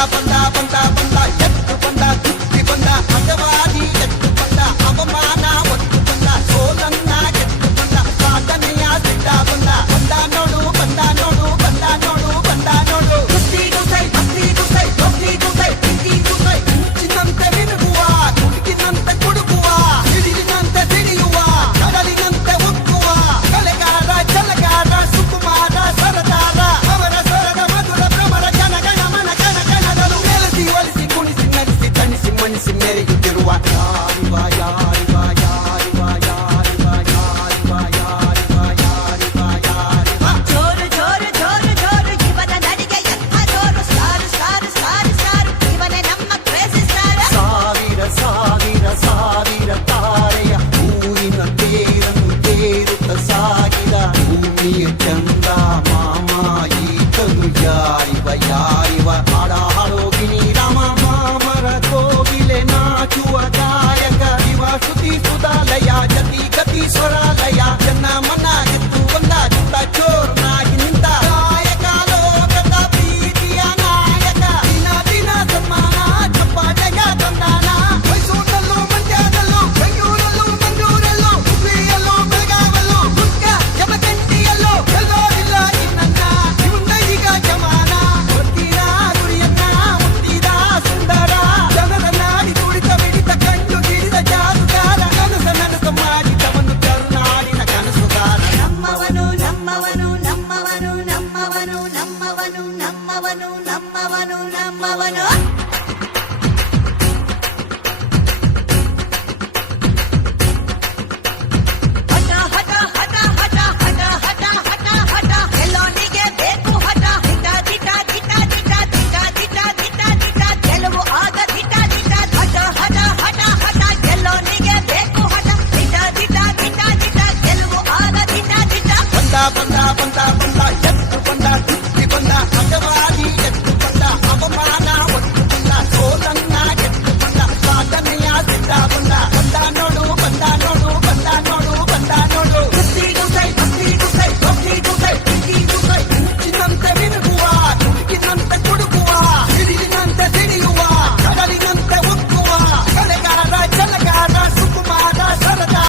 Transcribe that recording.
up ನೀ ಚಂದ ಮಾಮ ಈತನು ಯಾರಿವ ಯಾರಿವ ಹಾಡ ಹಾಡೋಗಿನಿ ರಾಮ ಮಾಮರ ಕೋಗಿಲೆ ನಾಚುವ ಗಾಯಕ ಇವ ಶ್ರುತಿ ಸುಧಾಲಯ ಜತಿ ಗತಿ ಸ್ವರ ಮವನೋ